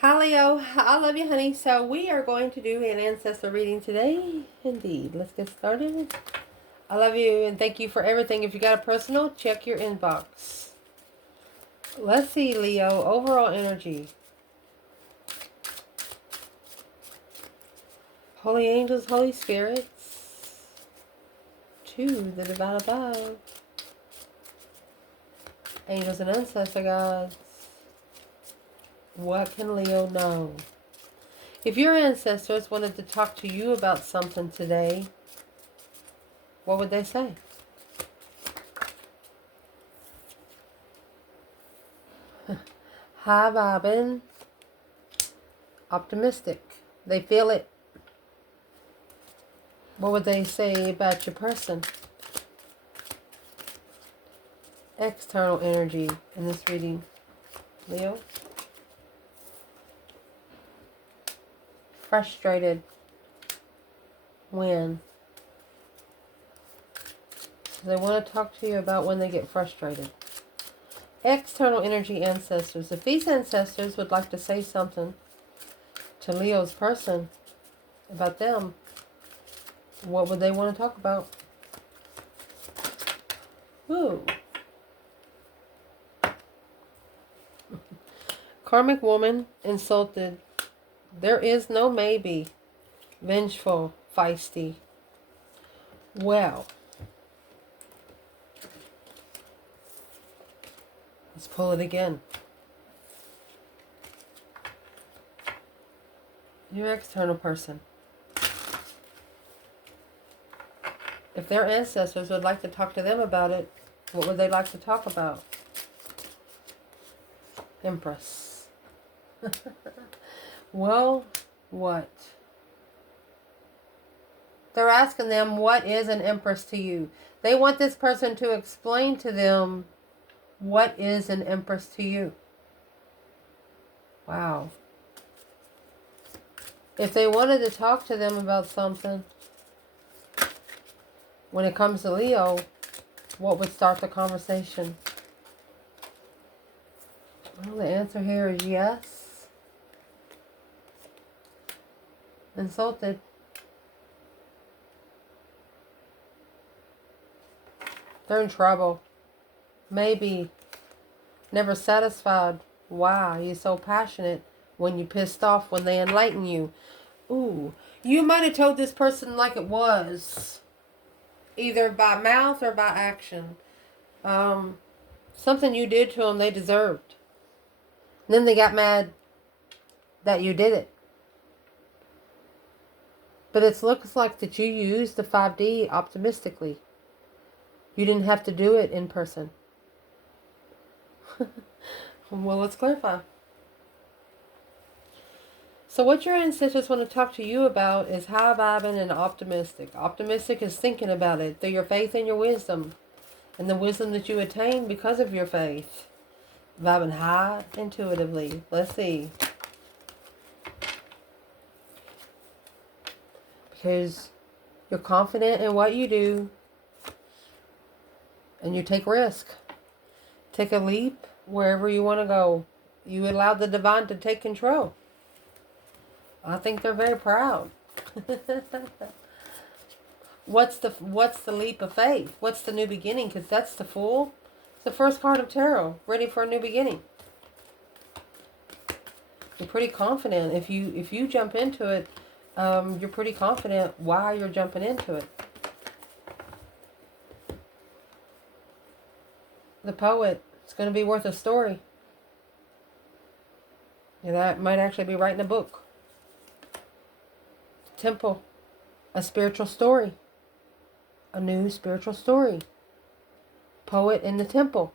Hi Leo, I love you honey. So we are going to do an ancestor reading today. Indeed. Let's get started. I love you and thank you for everything. If you got a personal, check your inbox. Let's see Leo, overall energy. Holy angels, Holy spirits. To the divine above. Angels and ancestor gods. What can Leo know? If your ancestors wanted to talk to you about something today, what would they say? High vibing, optimistic. They feel it. What would they say about your person? External energy in this reading, Leo. Frustrated. When? They want to talk to you about when they get frustrated. External energy ancestors. If these ancestors would like to say something to Leo's person about them, what would they want to talk about? Ooh. Karmic woman, insulted. There is no maybe. Vengeful, feisty. Well, let's pull it again. Your external person. If their ancestors would like to talk to them about it, what would they like to talk about? Empress. Well, what? They're asking them, what is an empress to you? They want this person to explain to them, what is an empress to you? Wow. If they wanted to talk to them about something, when it comes to Leo, what would start the conversation? Well, the answer here is yes. Insulted. They're in trouble. Maybe. Never satisfied. Why? You're so passionate when you're pissed off when they enlighten you. Ooh. You might have told this person like it was. Either by mouth or by action. Something you did to them they deserved. And then they got mad that you did it. But it looks like that you used the 5D optimistically. You didn't have to do it in person. Well, let's clarify. So what your ancestors want to talk to you about is high vibing and optimistic. Optimistic is thinking about it through your faith and your wisdom. And the wisdom that you attain because of your faith. Vibing high intuitively. Let's see. Because you're confident in what you do. And you take risk. Take a leap wherever you want to go. You allow the divine to take control. I think they're very proud. What's the leap of faith? What's the new beginning? Because that's the Fool. It's the first card of tarot. Ready for a new beginning. You're pretty confident. If you jump into it, you're pretty confident why you're jumping into it. The Poet. It's going to be worth a story. Yeah, that might actually be writing a book. Temple. A spiritual story. A new spiritual story. Poet in the Temple.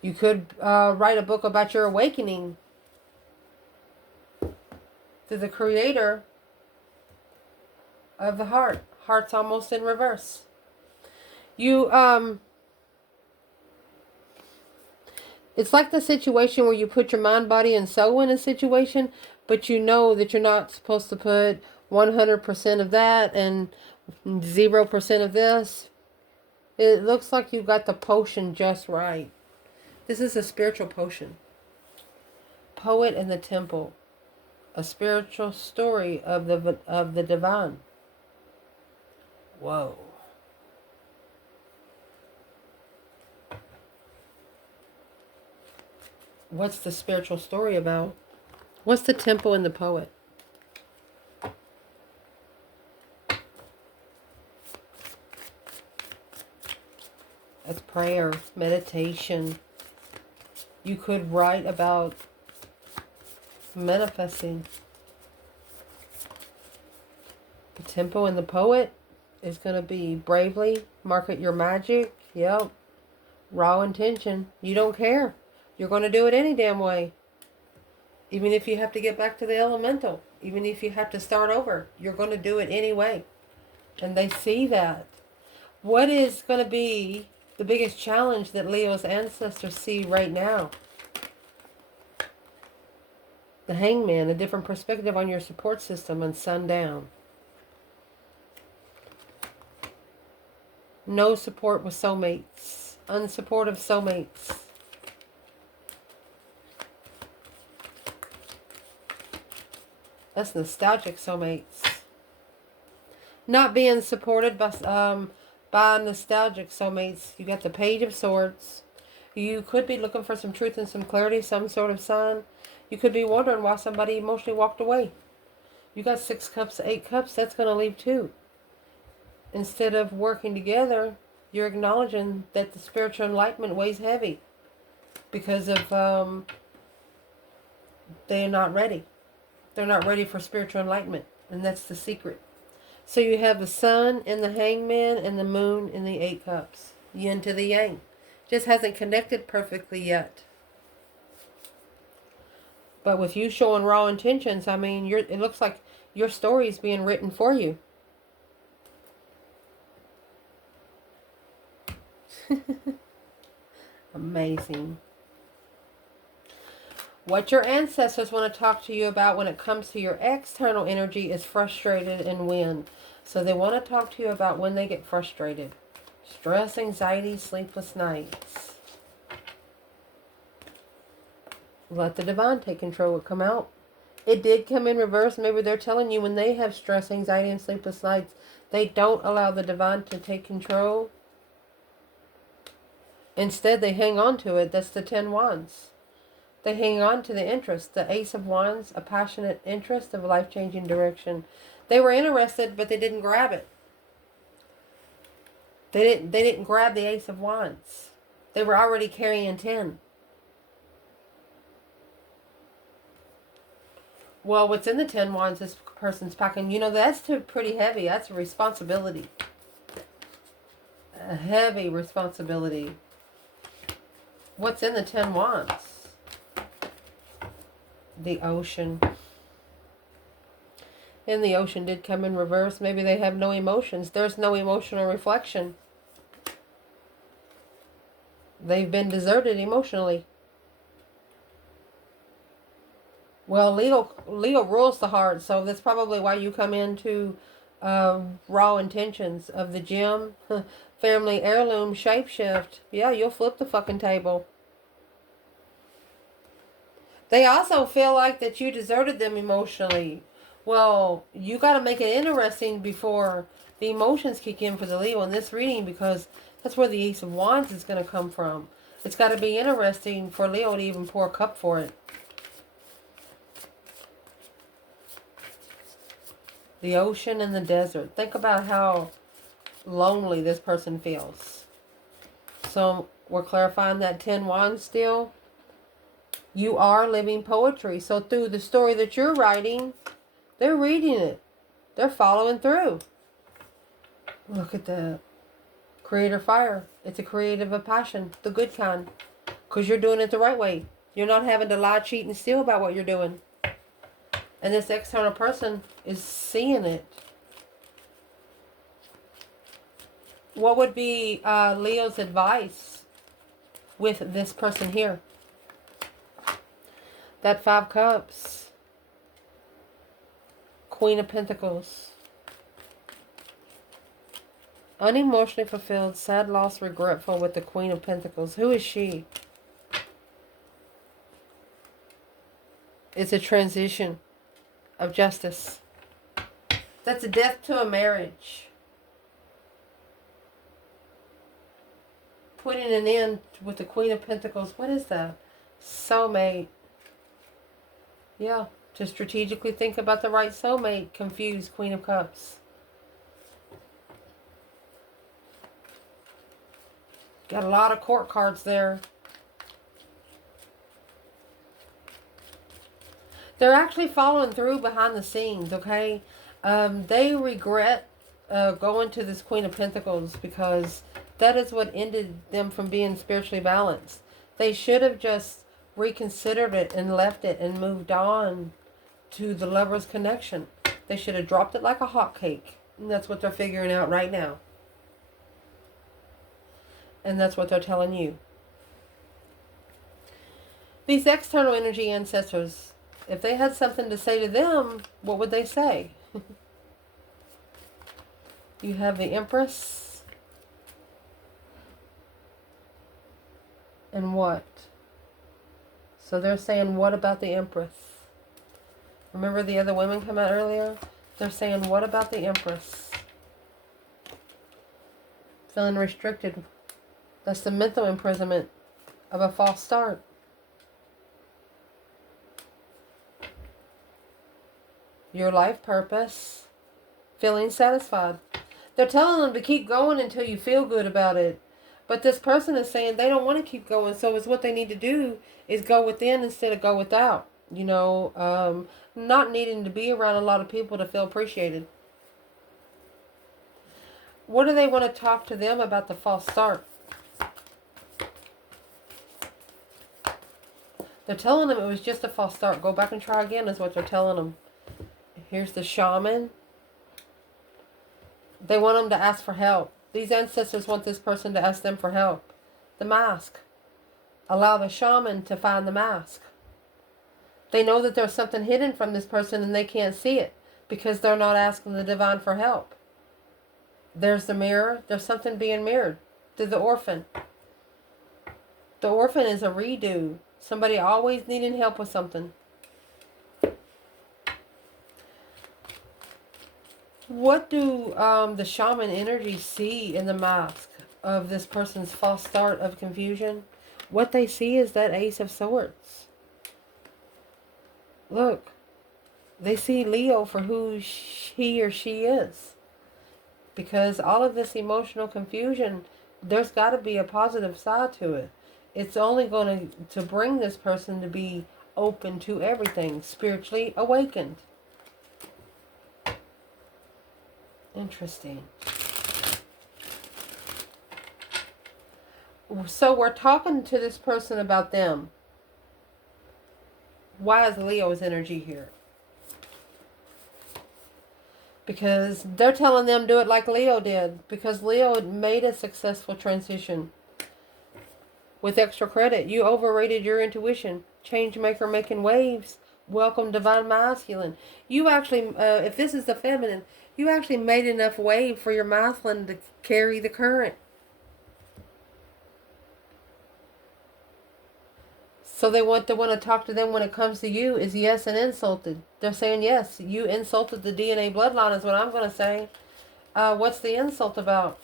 You could write a book about your awakening to the creator of the heart. Heart's almost in reverse. It's like the situation where you put your mind, body, and soul in a situation, but you know that you're not supposed to put 100% of that and 0% of this. It looks like you got the potion just right. This is a spiritual potion. Poet in the temple. A spiritual story of the divine. Whoa. What's the spiritual story about? What's the temple and the poet? That's prayer, meditation. You could write about manifesting. The temple and the poet is going to be bravely market your magic. Yep. Raw intention. You don't care. You're going to do it any damn way. Even if you have to get back to the elemental. Even if you have to start over. You're going to do it anyway. And they see that. What is going to be the biggest challenge that Leo's ancestors see right now? The Hangman, a different perspective on your support system and sundown. No support with soulmates. Unsupportive soulmates. That's nostalgic soulmates. Not being supported by nostalgic soulmates. You got the Page of Swords. You could be looking for some truth and some clarity, some sort of sign. You could be wondering why somebody emotionally walked away. You got 6 cups, 8 cups. That's going to leave 2. Instead of working together, you're acknowledging that the spiritual enlightenment weighs heavy. Because of, they're not ready. They're not ready for spiritual enlightenment. And that's the secret. So you have the sun and the hangman and the moon in the 8 cups. Yin to the yang. Just hasn't connected perfectly yet. But with you showing raw intentions, I mean, it looks like your story is being written for you. Amazing. What your ancestors want to talk to you about when it comes to your external energy is frustrated and when. So they want to talk to you about when they get frustrated. Stress, anxiety, sleepless nights. Let the divine take control. It come out. It did come in reverse. Maybe they're telling you when they have stress, anxiety, and sleepless nights, they don't allow the divine to take control. Instead, they hang on to it. That's the 10 wands. They hang on to the interest. The Ace of Wands, a passionate interest of life-changing direction. They were interested, but they didn't grab it. They didn't grab the Ace of Wands. They were already carrying 10. Well, what's in the 10 wands this person's packing, you know, that's pretty heavy. That's a responsibility. A heavy responsibility. What's in the 10 wands? The ocean. And the ocean did come in reverse. Maybe they have no emotions. There's no emotional reflection. They've been deserted emotionally. Well, Leo rules the heart, so that's probably why you come into raw intentions of the gem, family heirloom, shapeshift. Yeah, you'll flip the fucking table. They also feel like that you deserted them emotionally. Well, you got to make it interesting before the emotions kick in for the Leo in this reading, because that's where the Ace of Wands is going to come from. It's got to be interesting for Leo to even pour a cup for it. The ocean and the desert. Think about how lonely this person feels. So we're clarifying that 10 wands still. You are living poetry. So through the story that you're writing, they're reading it. They're following through. Look at that. Creator fire. It's a creative of passion. The good kind. Because you're doing it the right way. You're not having to lie, cheat, and steal about what you're doing. And this external person is seeing it. What would be Leo's advice with this person here? That 5 cups. Queen of Pentacles. Unemotionally fulfilled, sad, lost, regretful with the Queen of Pentacles. Who is she? It's a transition of justice. That's a death to a marriage. Putting an end with the Queen of Pentacles. What is that? Soulmate. Yeah. To strategically think about the right soulmate. Confused Queen of Cups. Got a lot of court cards there. They're actually following through behind the scenes, okay? They regret going to this Queen of Pentacles because that is what ended them from being spiritually balanced. They should have just reconsidered it and left it and moved on to the Lover's connection. They should have dropped it like a hotcake. And that's what they're figuring out right now. And that's what they're telling you. These external energy ancestors, if they had something to say to them, what would they say? You have the Empress. And what? So they're saying, what about the Empress? Remember the other women come out earlier? They're saying, what about the Empress? Feeling restricted. That's the mental imprisonment of a false start. Your life purpose. Feeling satisfied. They're telling them to keep going until you feel good about it. But this person is saying they don't want to keep going. So it's what they need to do is go within instead of go without. You know, not needing to be around a lot of people to feel appreciated. What do they want to talk to them about the false start? They're telling them it was just a false start. Go back and try again is what they're telling them. Here's the shaman. They want them to ask for help. These ancestors want this person to ask them for help. The mask. Allow the shaman to find the mask. They know that there's something hidden from this person and they can't see it because they're not asking the divine for help. There's the mirror. There's something being mirrored through the orphan. The orphan is a redo. Somebody always needing help with something. What do the shaman energy see in the mask of this person's false start of confusion? What they see is that Ace of Swords. Look, they see Leo for who he or she is. Because all of this emotional confusion, there's got to be a positive side to it. It's only going to bring this person to be open to everything, spiritually awakened. Interesting. So we're talking to this person about them. Why is Leo's energy here? Because they're telling them do it like Leo did. Because Leo had made a successful transition. With extra credit. You overrated your intuition. Change maker making waves. Welcome divine masculine. You actually, if this is the feminine, you actually made enough wave for your masculine to carry the current. So they want to talk to them when it comes to you is yes and insulted. They're saying yes, you insulted the DNA bloodline is what I'm going to say. What's the insult about?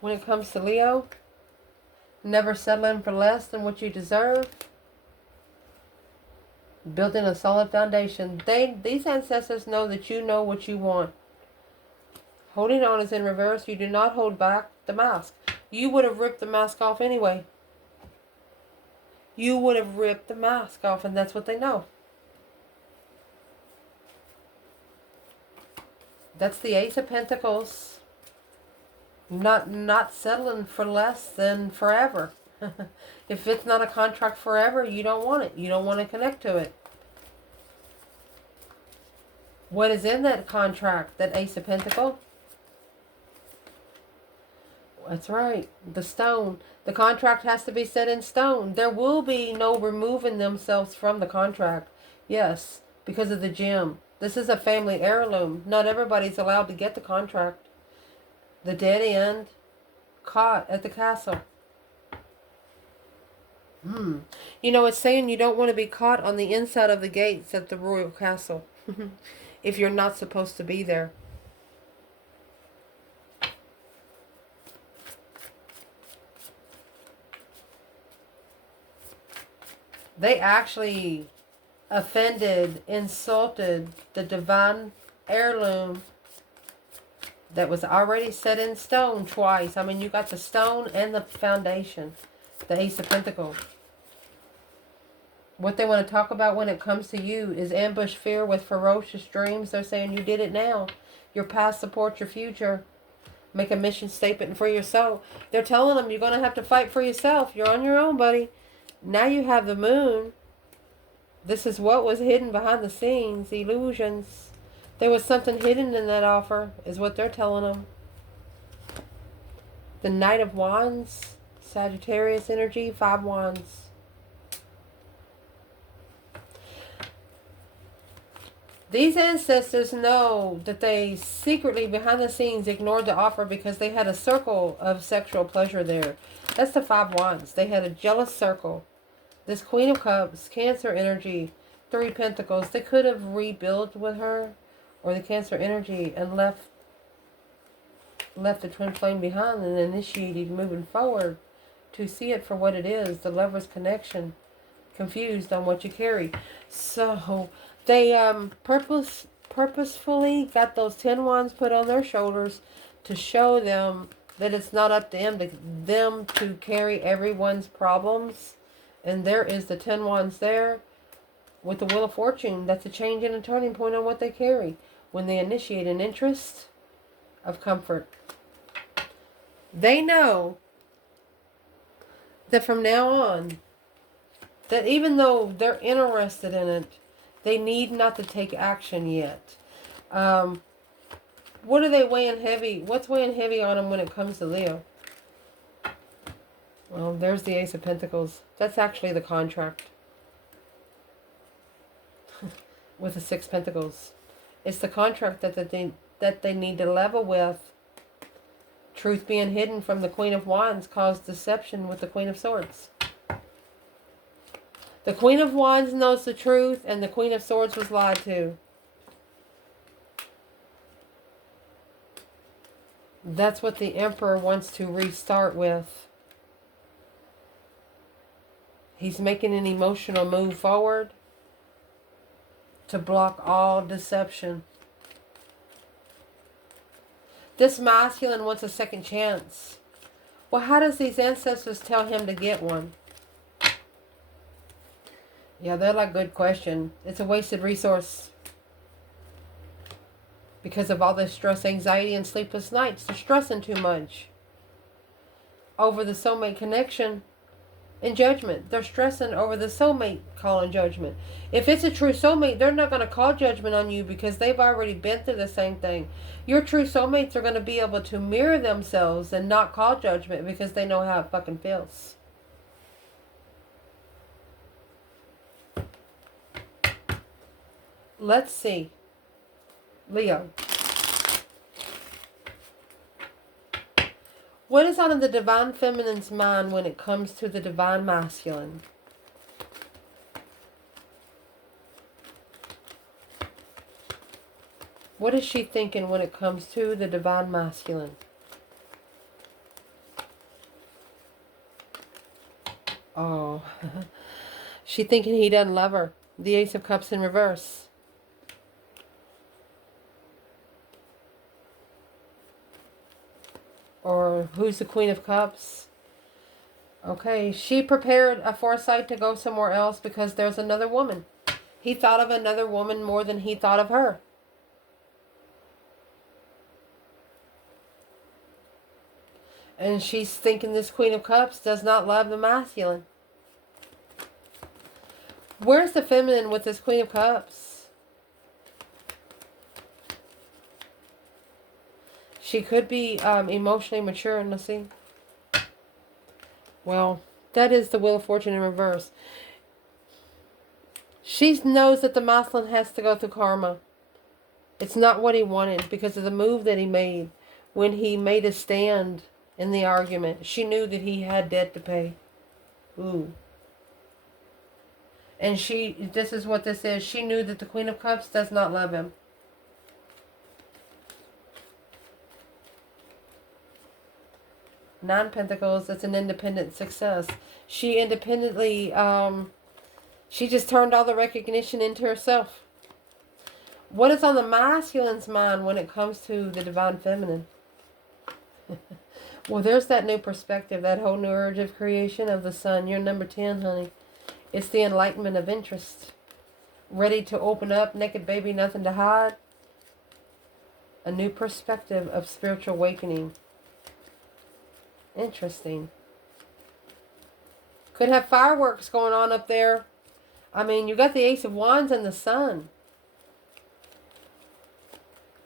When it comes to Leo, never settling for less than what you deserve. Building a solid foundation. These ancestors know that you know what you want. Holding on is in reverse. You do not hold back the mask. You would have ripped the mask off anyway. You would have ripped the mask off, and that's what they know. That's the Ace of Pentacles. Not settling for less than forever. If it's not a contract forever, you don't want it. You don't want to connect to it. What is in that contract, that Ace of Pentacles? That's right. The stone. The contract has to be set in stone. There will be no removing themselves from the contract. Yes, because of the gem. This is a family heirloom. Not everybody's allowed to get the contract. The dead end caught at the castle. You know, it's saying you don't want to be caught on the inside of the gates at the royal castle if you're not supposed to be there. They actually offended, insulted the divine heirloom that was already set in stone twice. I mean, you got the stone and the foundation, the Ace of Pentacles. What they want to talk about when it comes to you is ambush fear with ferocious dreams. They're saying you did it now. Your past supports your future. Make a mission statement for your soul. They're telling them you're going to have to fight for yourself. You're on your own, buddy. Now you have the moon. This is what was hidden behind the scenes. Illusions. There was something hidden in that offer, is what they're telling them. The Knight of Wands. Sagittarius energy. 5 Wands. These ancestors know that they secretly, behind the scenes, ignored the offer because they had a circle of sexual pleasure there. That's the 5 Wands. They had a jealous circle. This Queen of Cups, Cancer energy, 3 Pentacles. They could have rebuilt with her or the Cancer energy and left the twin flame behind and initiated moving forward to see it for what it is, the lover's connection, confused on what you carry. So they purposefully got those 10 wands put on their shoulders to show them that it's not up to them to carry everyone's problems. And there is the 10 wands there with the Wheel of Fortune. That's a change and a turning point on what they carry when they initiate an interest of comfort. They know that from now on, that even though they're interested in it, they need not to take action yet. What are they weighing heavy? What's weighing heavy on them when it comes to Leo? Well, there's the Ace of Pentacles. That's actually the contract. With the 6 Pentacles. It's the contract that they need to level with. Truth being hidden from the Queen of Wands caused deception with the Queen of Swords. The Queen of Wands knows the truth, and the Queen of Swords was lied to. That's what the Emperor wants to restart with. He's making an emotional move forward to block all deception. This masculine wants a second chance. Well, how does these ancestors tell him to get one? Yeah, they're like, good question. It's a wasted resource. Because of all this stress, anxiety, and sleepless nights. They're stressing too much over the soulmate connection and judgment. They're stressing over the soulmate calling judgment. If it's a true soulmate, they're not going to call judgment on you because they've already been through the same thing. Your true soulmates are going to be able to mirror themselves and not call judgment because they know how it fucking feels. Let's see. Leo. What is on the divine feminine's mind when it comes to the divine masculine? What is she thinking when it comes to the divine masculine? Oh, she thinking he doesn't love her. The Ace of Cups in reverse. Or who's the Queen of Cups? Okay, she prepared a foresight to go somewhere else because there's another woman. He thought of another woman more than he thought of her. And she's thinking this Queen of Cups does not love the masculine. Where's the feminine with this Queen of Cups? She could be emotionally mature, and let's see. Well, that is the Wheel of Fortune in reverse. She knows that the masculine has to go through karma. It's not what he wanted because of the move that he made when he made a stand in the argument. She knew that he had debt to pay. Ooh. And this is what this is. She knew that the Queen of Cups does not love him. Nine Pentacles, it's an independent success. She independently, she just turned all the recognition into herself. What is on the masculine's mind when it comes to the divine feminine? Well, there's that new perspective, that whole new urge of creation of the sun. You're number 10, honey. It's the enlightenment of interest. Ready to open up, naked baby, nothing to hide. A new perspective of spiritual awakening. Interesting. Could have fireworks going on up there. I mean, you got the Ace of Wands and the Sun.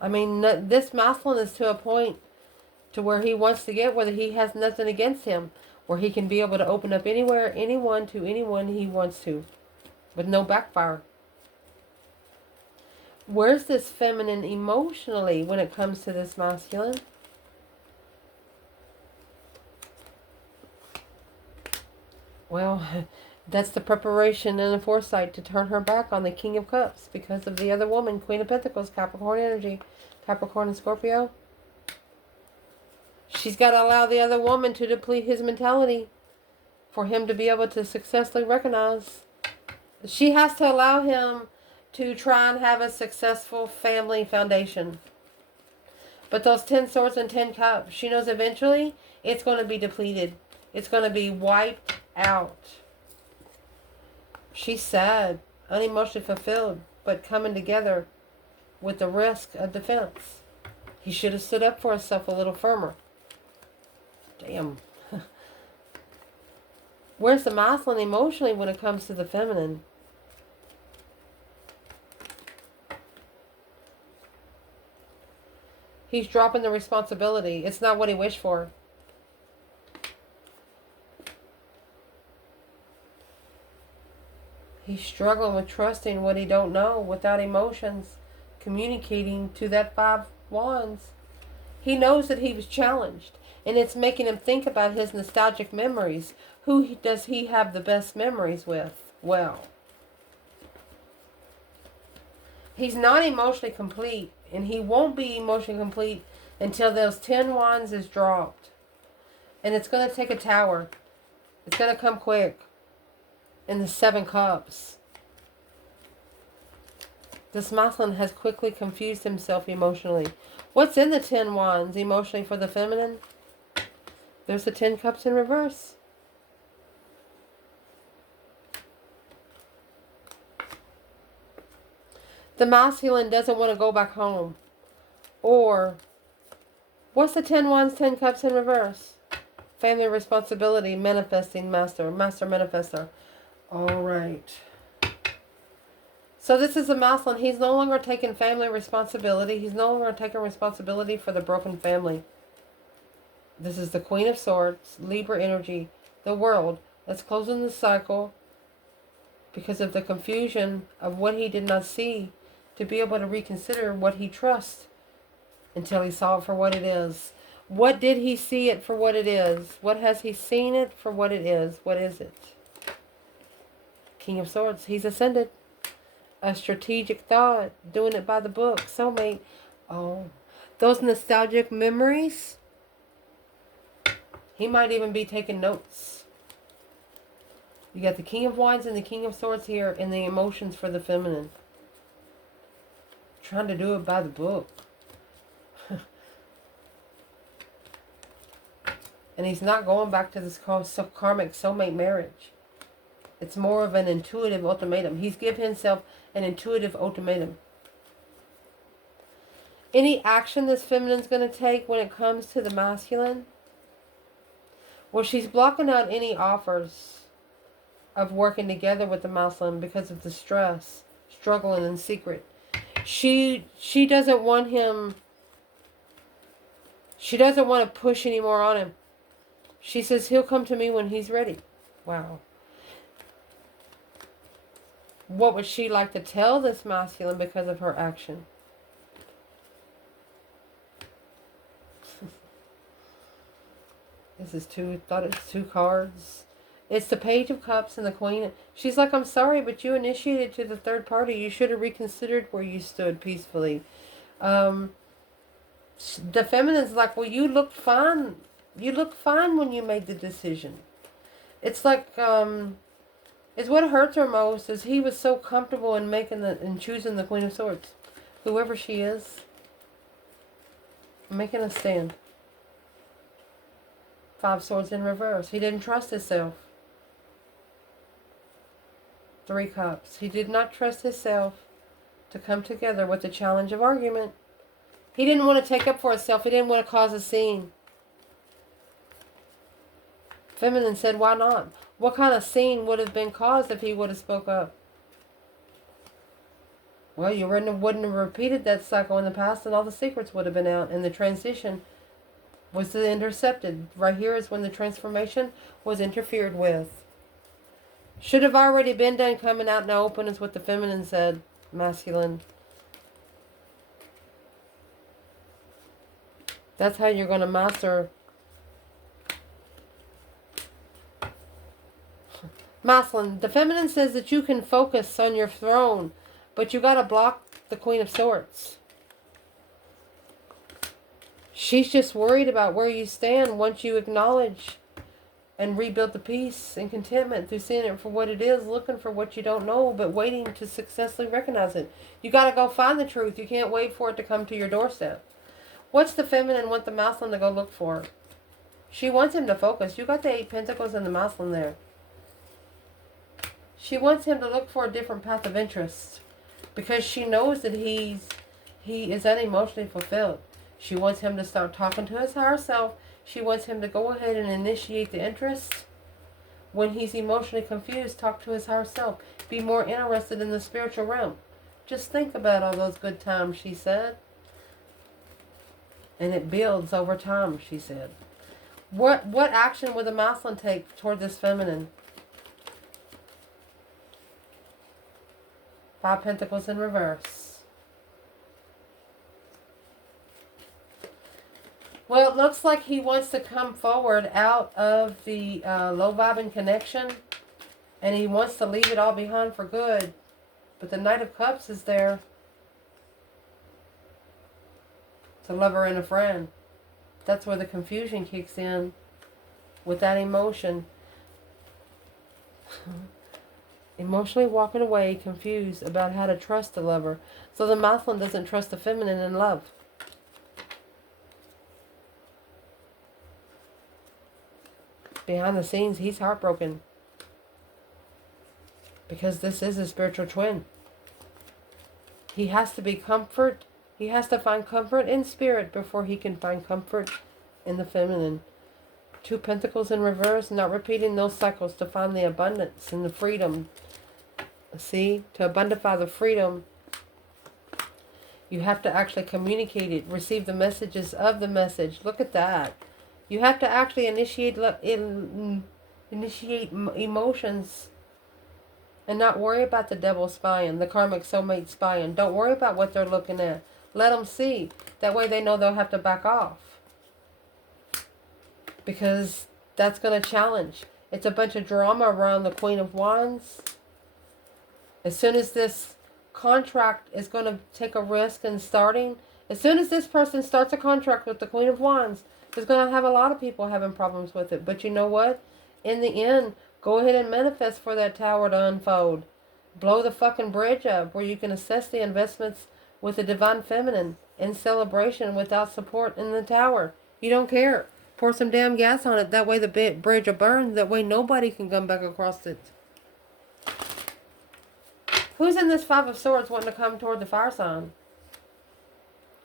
I mean, this masculine is to a point to where he wants to get, whether he has nothing against him, where he can be able to open up anywhere, anyone to anyone he wants to, with no backfire. Where's this feminine emotionally when it comes to this masculine? Well, that's the preparation and the foresight to turn her back on the King of Cups because of the other woman, Queen of Pentacles, Capricorn energy, Capricorn and Scorpio. She's got to allow the other woman to deplete his mentality for him to be able to successfully recognize. She has to allow him to try and have a successful family foundation. But those 10 swords and 10 cups, she knows eventually it's going to be depleted. It's going to be wiped out. She's sad, unemotionally fulfilled, but coming together with the risk of defense. He should have stood up for himself a little firmer. Damn. Where's the masculine emotionally when it comes to the feminine? He's dropping the responsibility. It's not what he wished for. He's struggling with trusting what he don't know without emotions, communicating to that 5 wands. He knows that he was challenged, and it's making him think about his nostalgic memories. Who does he have the best memories with? Well, he's not emotionally complete, and he won't be emotionally complete until those 10 wands is dropped. And it's going to take a tower. It's going to come quick. And the 7 cups. This masculine has quickly confused himself emotionally. What's in the 10 wands emotionally for the feminine? There's the 10 cups in reverse. The masculine doesn't want to go back home. Or, what's the 10 wands, 10 cups in reverse? Family responsibility, manifesting master manifester. All right. So this is a masculine. He's no longer taking family responsibility. He's no longer taking responsibility for the broken family. This is the Queen of Swords, Libra energy, the world. That's closing the cycle because of the confusion of what he did not see, to be able to reconsider what he trusts until he saw it for what it is. What did he see it for what it is? What has he seen it for what it is? What is it? King of Swords. He's ascended. A strategic thought. Doing it by the book. Soulmate. Oh. Those nostalgic memories. He might even be taking notes. You got the King of Wands and the King of Swords here, and the emotions for the feminine. Trying to do it by the book. And he's not going back to this karmic soulmate marriage. It's more of an intuitive ultimatum. He's given himself an intuitive ultimatum. Any action this feminine's going to take when it comes to the masculine? Well, she's blocking out any offers of working together with the masculine because of the stress, struggling in secret. She doesn't want him. She doesn't want to push anymore on him. She says he'll come to me when he's ready. Wow. What would she like to tell this masculine because of her action? This is two cards. It's the Page of Cups and the Queen. She's like, I'm sorry, but you initiated to the third party. You should have reconsidered where you stood peacefully. The Feminine's like, well, you looked fine. You looked fine when you made the decision. It's like, it's what hurts her most is he was so comfortable in choosing the Queen of Swords. Whoever she is, making a stand. 5 swords in reverse. He didn't trust himself. 3 cups. He did not trust himself to come together with the challenge of argument. He didn't want to take up for himself. He didn't want to cause a scene. Feminine said, why not? What kind of scene would have been caused if he would have spoke up? Well, you wouldn't have repeated that cycle in the past and all the secrets would have been out, and the transition was intercepted. Right here is when the transformation was interfered with. Should have already been done, coming out in the open is what the Feminine said. Masculine. That's how you're going to master. Masculine. The Feminine says that you can focus on your throne, but you got to block the Queen of Swords. She's just worried about where you stand once you acknowledge and rebuild the peace and contentment through seeing it for what it is, looking for what you don't know, but waiting to successfully recognize it. You got to go find the truth. You can't wait for it to come to your doorstep. What's the Feminine want the Masculine to go look for? She wants him to focus. You got the 8 Pentacles and the Masculine there. She wants him to look for a different path of interest because she knows that he is unemotionally fulfilled. She wants him to start talking to his higher self. She wants him to go ahead and initiate the interest. When he's emotionally confused, talk to his higher self. Be more interested in the spiritual realm. Just think about all those good times, she said. And it builds over time, she said. What action would the Masculine take toward this Feminine? 5 Pentacles in reverse. Well, it looks like he wants to come forward out of the low vibing connection. And he wants to leave it all behind for good. But the Knight of Cups is there. It's a lover and a friend. That's where the confusion kicks in. With that emotion. Emotionally walking away, confused about how to trust the lover. So the Masculine doesn't trust the Feminine in love. Behind the scenes, he's heartbroken. Because this is a spiritual twin. He has to be comfort. He has to find comfort in spirit before he can find comfort in the Feminine. 2 Pentacles in reverse, not repeating those cycles to find the abundance and the freedom. See, to abundify the freedom, you have to actually communicate it, receive the messages of the message. Look at that. You have to actually initiate emotions and not worry about the devil spying, the karmic soulmate spying. Don't worry about what they're looking at. Let them see. That way they know they'll have to back off. Because that's going to challenge. It's a bunch of drama around the Queen of Wands. As soon as this contract is going to take a risk in starting, as soon as this person starts a contract with the Queen of Wands, there's going to have a lot of people having problems with it. But you know what? In the end, go ahead and manifest for that tower to unfold. Blow the fucking bridge up where you can assess the investments with the Divine Feminine in celebration without support in the tower. You don't care. Pour some damn gas on it. That way the bridge will burn. That way nobody can come back across it. Who's in this 5 of Swords wanting to come toward the fire sign?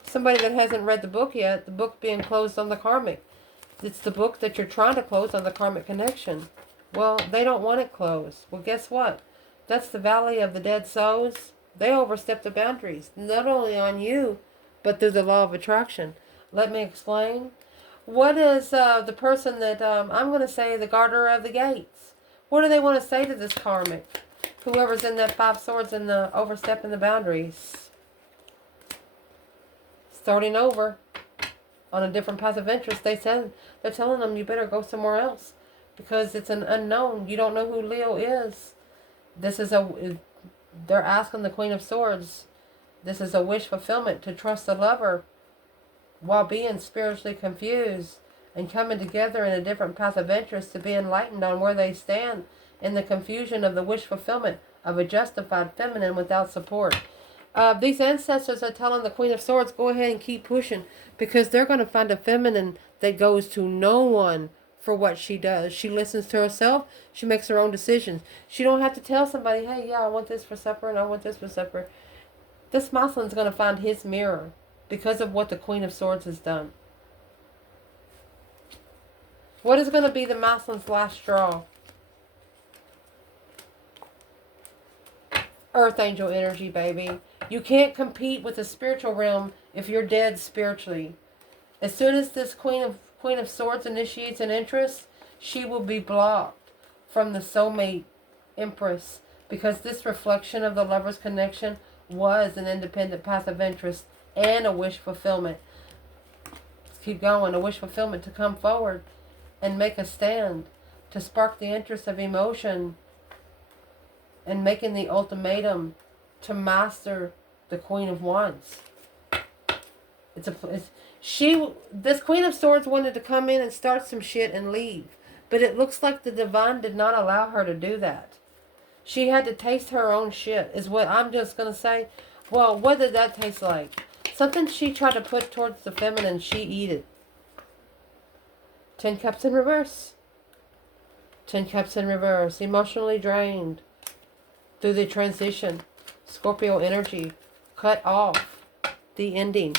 Somebody that hasn't read the book yet. The book being closed on the Karmic. It's the book that you're trying to close on the Karmic connection. Well, they don't want it closed. Well, guess what? That's the Valley of the Dead Souls. They overstep the boundaries. Not only on you, but through the law of attraction. Let me explain. What is the person that, I'm going to say the guarder of the gates? What do they want to say to this Karmic? Whoever's in that 5 swords and the overstepping the boundaries. Starting over on a different path of interest. They're telling them you better go somewhere else. because it's an unknown. You don't know who Leo is. They're asking the Queen of Swords. This is a wish fulfillment to trust the lover while being spiritually confused and coming together in a different path of interest to be enlightened on where they stand in the confusion of the wish fulfillment of a justified feminine without support. These ancestors are telling the Queen of Swords, go ahead and keep pushing, because they're going to find a feminine that goes to no one for what she does. She listens to herself. She makes her own decisions. She don't have to tell somebody, hey, yeah, I want this for supper and I want this for supper. This Muslim's going to find his mirror because of what the Queen of Swords has done. What is going to be the Muslim's last straw? Earth angel energy, baby. You can't compete with the spiritual realm if you're dead spiritually. As soon as this Queen of Swords initiates an interest, she will be blocked from the soulmate Empress, because this reflection of the lover's connection was an independent path of interest and a wish fulfillment. Let's keep going. A wish fulfillment to come forward and make a stand, to spark the interest of emotion, and making the ultimatum to master the Queen of Wands. This Queen of Swords wanted to come in and start some shit and leave, but it looks like the divine did not allow her to do that. She had to taste her own shit, is what I'm just going to say. Well, what did that taste like? Something she tried to put towards the feminine, she eat it. 10 Cups in reverse. 10 Cups in reverse. Emotionally drained through the transition. Scorpio energy. Cut off the ending.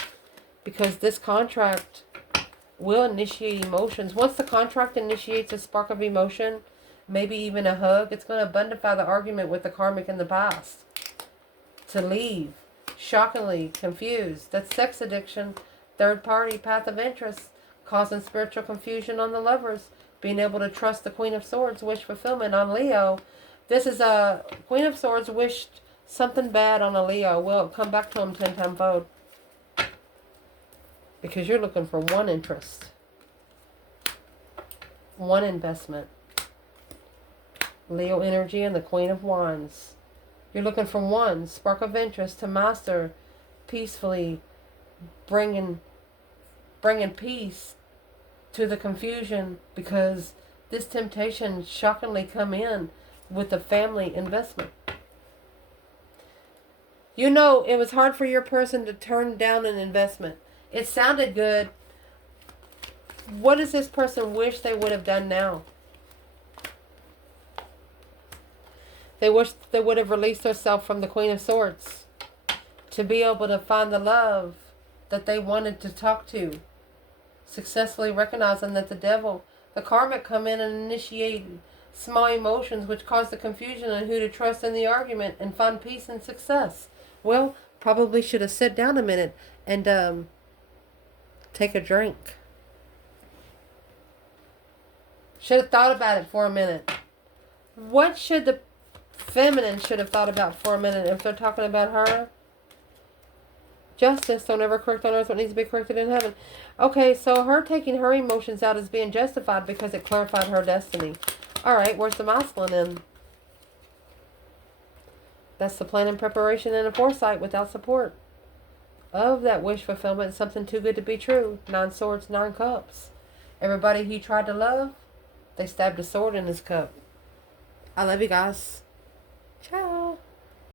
Because this contract will initiate emotions. Once the contract initiates a spark of emotion, maybe even a hug, it's going to abundify the argument with the karmic in the past. To leave. Shockingly confused. That's sex addiction. Third party path of interest. Causing spiritual confusion on the lovers. Being able to trust the Queen of Swords. Wish fulfillment on Leo. This is a Queen of Swords wished something bad on a Leo. Will come back to him 10 times fold. Because you're looking for one interest. One investment. Leo energy and the Queen of Wands. You're looking for one spark of interest to master peacefully, bringing peace to the confusion, because this temptation shockingly come in with the family investment. You know, it was hard for your person to turn down an investment. It sounded good. What does this person wish they would have done now? They wish they would have released themselves from the Queen of Swords to be able to find the love that they wanted to talk to. Successfully recognizing that the devil, the karmic, come in and initiate small emotions which cause the confusion on who to trust in the argument and find peace and success. Well, probably should have sat down a minute and take a drink. Should have thought about it for a minute. What should the feminine should have thought about for a minute if they're talking about her? Justice. Don't ever correct on earth what needs to be corrected in heaven. Okay, so her taking her emotions out is being justified because it clarified her destiny. Alright, where's the masculine in? That's the plan and preparation and a foresight without support of that wish fulfillment. Something too good to be true. 9 swords, 9 cups. Everybody he tried to love, they stabbed a sword in his cup. I love you guys. Ciao.